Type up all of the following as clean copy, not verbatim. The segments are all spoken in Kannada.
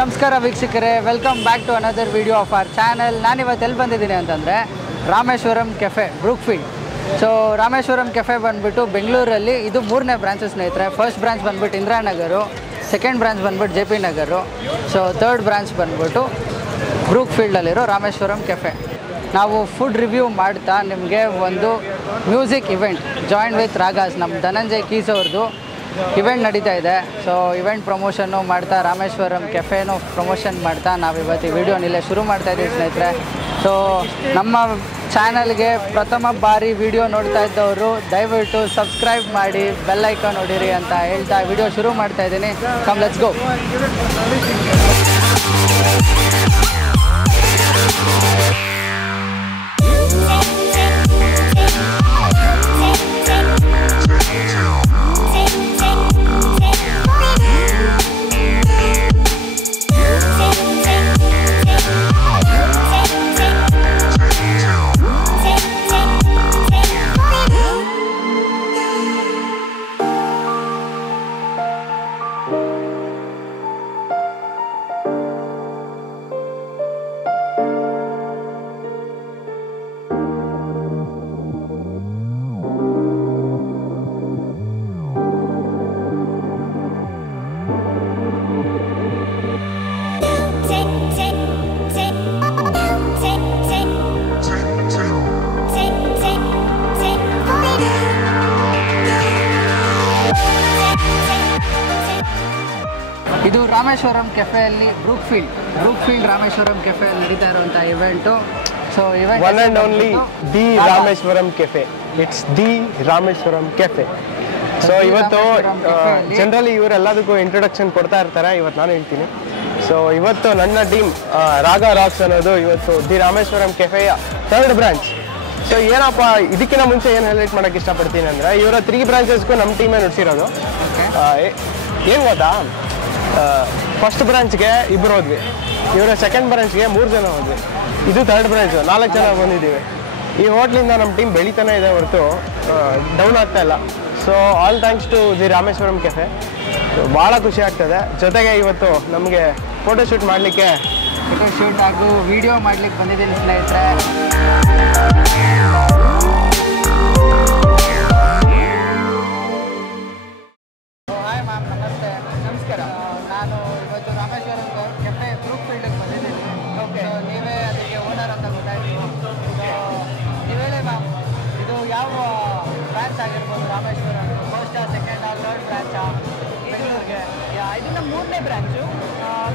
ನಮಸ್ಕಾರ ವೀಕ್ಷಕರೇ, welcome back to another video of our channel. ನಾನಿವತ್ತು ಎಲ್ಲಿ ಬಂದಿದ್ದೀನಿ ಅಂತಂದರೆ Rameshwaram cafe, Brookfield. So Rameshwaram cafe ಬಂದುಬಿಟ್ಟು ಬೆಂಗಳೂರಲ್ಲಿ ಇದು 3ನೇ ಬ್ರಾಂಚು ಸ್ನೇಹಿತರೆ. ಫಸ್ಟ್ ಬ್ರಾಂಚ್ ಬಂದುಬಿಟ್ಟು ಇಂದಿರಾನಗರು, ಸೆಕೆಂಡ್ ಬ್ರಾಂಚ್ ಬಂದುಬಿಟ್ಟು JP Nagar, so third branch ಬಂದುಬಿಟ್ಟು ಬ್ರೂಕ್ಫೀಲ್ಡಲ್ಲಿರೋ ರಾಮೇಶ್ವರಂ ಕೆಫೆ. ನಾವು ಫುಡ್ ರಿವ್ಯೂ ಮಾಡ್ತಾ ನಿಮಗೆ ಒಂದು music event join with Ragas, ನಮ್ಮ ಧನಂಜಯ್ ಕೀಸ್ ಅವ್ರದ್ದು ಇವೆಂಟ್ ನಡೀತಾ ಇದೆ. ಸೊ ಇವೆಂಟ್ ಪ್ರಮೋಷನ್ನು ಮಾಡ್ತಾ ರಾಮೇಶ್ವರಂ ಕೆಫೆನೂ ಪ್ರಮೋಷನ್ ಮಾಡ್ತಾ ನಾವಿವತ್ತು ಈ ವಿಡಿಯೋನಿಲ್ಲೇ ಶುರು ಮಾಡ್ತಾಯಿದ್ದೀವಿ ಸ್ನೇಹಿತರೆ. ಸೊ ನಮ್ಮ ಚಾನಲ್ಗೆ ಪ್ರಥಮ ಬಾರಿ ವಿಡಿಯೋ ನೋಡ್ತಾ ಇದ್ದವರು ದಯವಿಟ್ಟು ಸಬ್ಸ್ಕ್ರೈಬ್ ಮಾಡಿ, ಬೆಲ್ ಐಕಾನ್ ನೋಡಿರಿ ಅಂತ ಹೇಳ್ತಾ ವಿಡಿಯೋ ಶುರು ಮಾಡ್ತಾ ಇದ್ದೀನಿ. Come let's go. ಇದು ರಾಮೇಶ್ವರಂ ಕೆಫೆಯಲ್ಲಿ ಬ್ರೂಕ್ಫೀಲ್ಡ್ ರಾಮೇಶ್ವರಂ ಕೆಫೆಯಲ್ಲಿ ನಡೀತಾ ಇರುವಂಥ event. So event one and only the Rameshwaram cafe. It's the Rameshwaram cafe. So ಇವತ್ತು ಜನರಲಿ ಇವರೆಲ್ಲದಕ್ಕೂ ಇಂಟ್ರೊಡಕ್ಷನ್ ಕೊಡ್ತಾ ಇರ್ತಾರೆ, ಇವತ್ತು ನಾನು ಹೇಳ್ತೀನಿ. ಸೊ ಇವತ್ತು ನನ್ನ ಟೀಮ್ ರಾಗ ರಾಕ್ಸ್ ಅನ್ನೋದು ಇವತ್ತು ದಿ ರಾಮೇಶ್ವರಂ ಕೆಫೆಯ ಥರ್ಡ್ ಬ್ರಾಂಚ್. ಸೊ ಏನಪ್ಪ ಇದಕ್ಕಿಂತ ಮುಂಚೆ ಏನು ಹೈಲೈಟ್ ಮಾಡೋಕ್ಕೆ ಇಷ್ಟಪಡ್ತೀನಿ ಅಂದರೆ, ಇವರ 3 ಬ್ರಾಂಚಸ್ಗೂ ನಮ್ಮ ಟೀಮೇ ನುಡಿಸಿರೋದು. ಏನು ಗೊತ್ತಾ, ಫಸ್ಟ್ ಬ್ರಾಂಚ್ಗೆ 2 ಹೋದ್ವಿ, ಇವರ ಸೆಕೆಂಡ್ ಬ್ರಾಂಚ್ಗೆ 3 ಜನ ಹೋದ್ವಿ. ಇದು ಥರ್ಡ್ ಬ್ರಾಂಚು, 4 ಜನ ಬಂದಿದ್ದೀವಿ. ಈ ಹೋಟ್ಲಿಂದ ನಮ್ಮ ಟೀಮ್ ಬೆಳೀತಾನೆ ಇದೆ ಹೊರತು ಡೌನ್ ಆಗ್ತಾ ಇಲ್ಲ. So all thanks to the Rameshwaram cafe. ಭಾಳ ಖುಷಿ ಆಗ್ತದೆ. ಜೊತೆಗೆ ಇವತ್ತು ನಮಗೆ ಫೋಟೋಶೂಟ್ ಮಾಡಲಿಕ್ಕೆ ಹಾಗೂ ವಿಡಿಯೋ ಮಾಡ್ಲಿಕ್ಕೆ ಬಂದಿದ್ದೀನಿ ಸ್ನೇಹಿತರೆ. ಹಾಯ್ ಮ್ಯಾಮ್, ನಮಸ್ತೆ. ನಮಸ್ಕಾರ. ನಾನು ಇವತ್ತು ರಾಮೇಶ್ವರಂ ಕೆಫೆ ಬ್ರೂಕ್ಫೀಲ್ಡಿಗೆ ಬಂದಿದ್ದೀನಿ. ಓಕೆ, ನೀವೇ ಅದಕ್ಕೆ ಓನರ್ ಅಂತ ಗೊತ್ತಾಯಿತು. ನೀವು ಹೇಳಿ ಮ್ಯಾಮ್, ಇದು ಯಾವ ಬ್ರಾಂಚ್ ಆಗಿರ್ಬೋದು ರಾಮೇಶ್ವರಂ? ಫಸ್ಟಾ, ಸೆಕೆಂಡಾ, ಥರ್ಡ್ ಬ್ರಾಂಚಾ ಬೆಂಗಳೂರಿಗೆ? ಇದು ನಮ್ಮ 3ನೇ ಬ್ರಾಂಚು.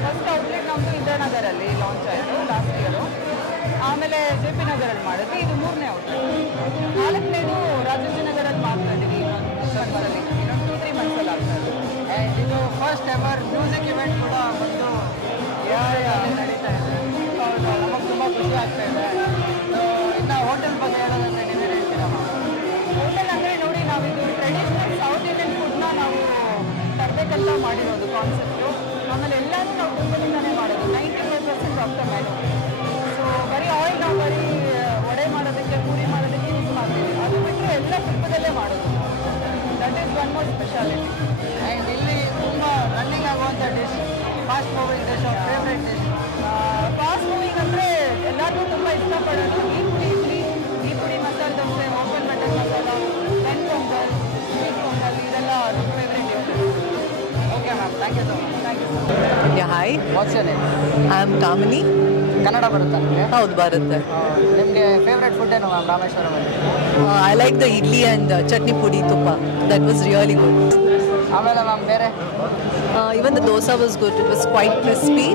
ಫಸ್ಟ್ ಔಟ್ಲೆಟ್ ನಮ್ಮದು ಇಂದಿರಾನಗರಲ್ಲಿ ಲಾಂಚ್ ಆಯಿತು ಲಾಸ್ಟ್ ಇಯರು. ಆಮೇಲೆ JP ನಗರಲ್ಲಿ ಮಾಡಿದ್ವಿ. ಇದು 3ನೇ ಔಟ್ಲೆಟ್. 4ನೇದು ರಾಜಾಜಿನಗರಲ್ಲಿ ಮಾಡ್ತಾ ಇದ್ದೀವಿ. ಇನ್ನೊಂದು 2-3 ಮಂತ್ಸಲ್ಲಿ ಆಗ್ತಾ ಇದೆ. ಆ್ಯಂಡ್ ಇದು ಫಸ್ಟ್ ಎವರ್ ಮ್ಯೂಸಿಕ್ ಇವೆಂಟ್ ಕೂಡ ಒಂದು ನಡೀತಾ ಇದೆ. ಹೌದು, ನಮಗೆ ತುಂಬ ಖುಷಿ ಆಗ್ತಾ ಇದೆ. ಇನ್ನು ಹೋಟೆಲ್ ಬಗ್ಗೆ ಹೇಳೋದಂದ್ರೆ ನೀವೇನು ಹೇಳ್ತೀರಾ ಮ್ಯಾಮ್? ಹೋಟೆಲ್ ಅಂದರೆ ನೋಡಿ, ನಾವಿದು ಟ್ರೆಡಿಷ್ನಲ್ ಸೌತ್ ಇಂಡಿಯನ್ ಫುಡ್ನ ನಾವು ತರಬೇಕಂತ ಮಾಡಿರೋದು ಕಾನ್ಸೆಪ್ಟು. ಆಮೇಲೆ ಎಲ್ಲನೂ ನಾವು ತುಪ್ಪದಿಂದನೇ ಮಾಡೋದು. 95% ಆಫ್ ದ ಮೆನು. ಸೊ ಬರೀ ಆಯಿಲ್ ನಾವು ಬರೀ ವಡೆ ಮಾಡೋದಕ್ಕೆ, ಪೂರಿ ಮಾಡೋದಕ್ಕೆ ಯೂಸ್ ಮಾಡ್ತೀವಿ. ಅದು ಬಿಟ್ಟರೆ ಎಲ್ಲ ತುಪ್ಪದಲ್ಲೇ ಮಾಡೋದು. That is one more speciality. And ಇಲ್ಲಿ ತುಂಬ ರನ್ನಿಂಗ್ ಆಗುವಂಥ dish, fast moving dish, favourite dish? Fast moving ಅಂದರೆ ಎಲ್ಲರಿಗೂ ತುಂಬ ಇಷ್ಟಪಡೋದು ಈ ಪುಡಿ ಇಡ್ಲಿ, ಈ ಪುಡಿ ಮಸಾಲೆ ದೋಸೆ, ಓಪನ್ ಮಟನ್ ಮಸಾಲ, ಬೆನ್ ಪೊಂಗಲ್, ಸ್ವೀಟ್ ಪೊಂಗಲ್, ಇದೆಲ್ಲ ನಮ್ಮ favourite dish. Okay ma'am, thank you so much. Thank you so much. Yeah, hi. What's your name? I am Kamini. Kannada ಬರುತ್ತಾ ನಿಮಗೆ? ಹೌದು, ಬರುತ್ತೆ. ನಿಮಗೆ ಫೇವ್ರೇಟ್ ಫುಡ್ ಏನು ಮ್ಯಾಮ್ ರಾಮೇಶ್ವರಮಲ್ಲಿ? I like the idli and chutney pudi tuppa. That was really good. ಆಮೇಲೆ ಮ್ಯಾಮ್ ಬೇರೆ? Even the dosa was good. It was quite crispy.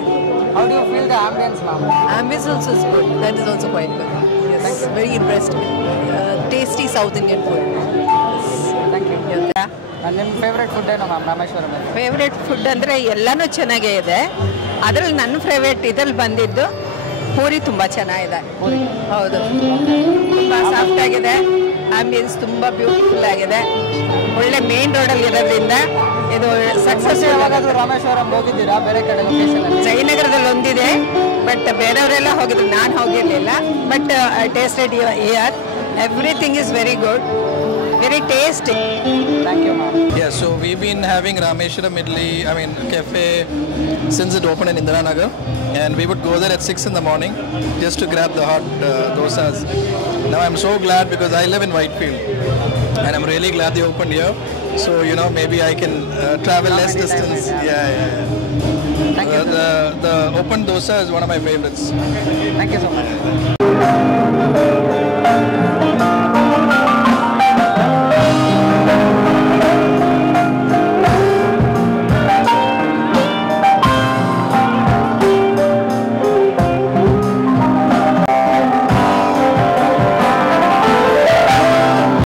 How do you feel the ambience ma'am? Ambience also is good. That is also quite good. Yes, very impressed with tasty South Indian food. Thank you. Yeah. ನಿಮ್ಮ ಫೇವ್ರೇಟ್ ಫುಡ್ ಏನು ಮ್ಯಾಮ್ ರಾಮೇಶ್ವರಮಲ್ಲಿ? ಫೇವ್ರೆಟ್ ಫುಡ್ ಅಂದರೆ ಎಲ್ಲನೂ ಚೆನ್ನಾಗೇ ಇದೆ. ಅದರಲ್ಲಿ ನನ್ನ ಫೇವ್ರೇಟ್ ಇದ್ರಲ್ಲಿ ಬಂದಿದ್ದು ಪೂರಿ ತುಂಬ ಚೆನ್ನಾಗಿದೆ. ಹೌದು, ತುಂಬ ಸಾಫ್ಟ್ ಆಗಿದೆ. ಆಂಬಿಯನ್ಸ್ ತುಂಬ ಬ್ಯೂಟಿಫುಲ್ ಆಗಿದೆ. ಒಳ್ಳೆ ಮೇನ್ ರೋಡಲ್ಲಿ ಇರೋದ್ರಿಂದ ಇದು ಸಕ್ಸಸ್. ಯಾವಾಗಾದರೂ ರಾಮೇಶ್ವರಂ ಹೋಗಿದ್ದೀರಾ ಬೇರೆ ಕಡೆ ಲೊಕೇಶನ್? ಜಯನಗರದಲ್ಲಿ ಒಂದಿದೆ, ಬಟ್ ಬೇರೆಯವರೆಲ್ಲ ಹೋಗಿದ್ರು, ನಾನು ಹೋಗಿರಲಿಲ್ಲ. But I tasted here. Everything is very good. very tasty. Thank you ma'am. Yeah, so we've been having Rameshwaram cafe since it opened in Indiranagar, and we would go there at 6 in the morning just to grab the hot dosas. Now I'm so glad because I live in Whitefield, and I'm really glad they opened here. So maybe I can travel less distance. Yeah. Thank you. The open dosa is one of my favorites. Thank you so much.